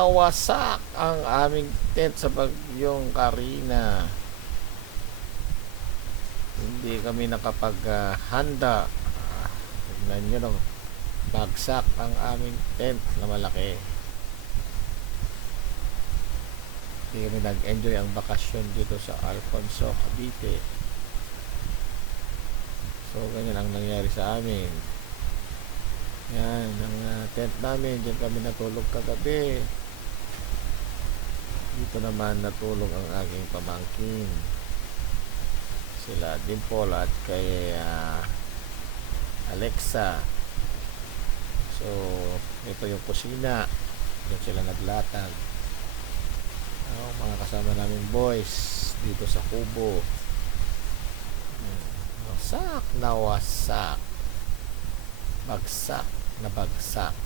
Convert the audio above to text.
nawasak ang aming tent sa bagyong Karina. Hindi kami nakapaghanda. Tignan nyo nung bagsak ang aming tent na malaki. Hindi kami nag-enjoy ang bakasyon dito sa Alfonso, Cavite. So ganyan ang nangyari sa amin. Yan ang tent namin. Diyan kami natulog kagabi. Dito naman natulog ang aking pamangkin, sila Dimple at kay Alexa. So ito yung kusina, doon sila naglatag. Mga kasama namin boys dito sa kubo. Wasak na wasak, bagsak na bagsak.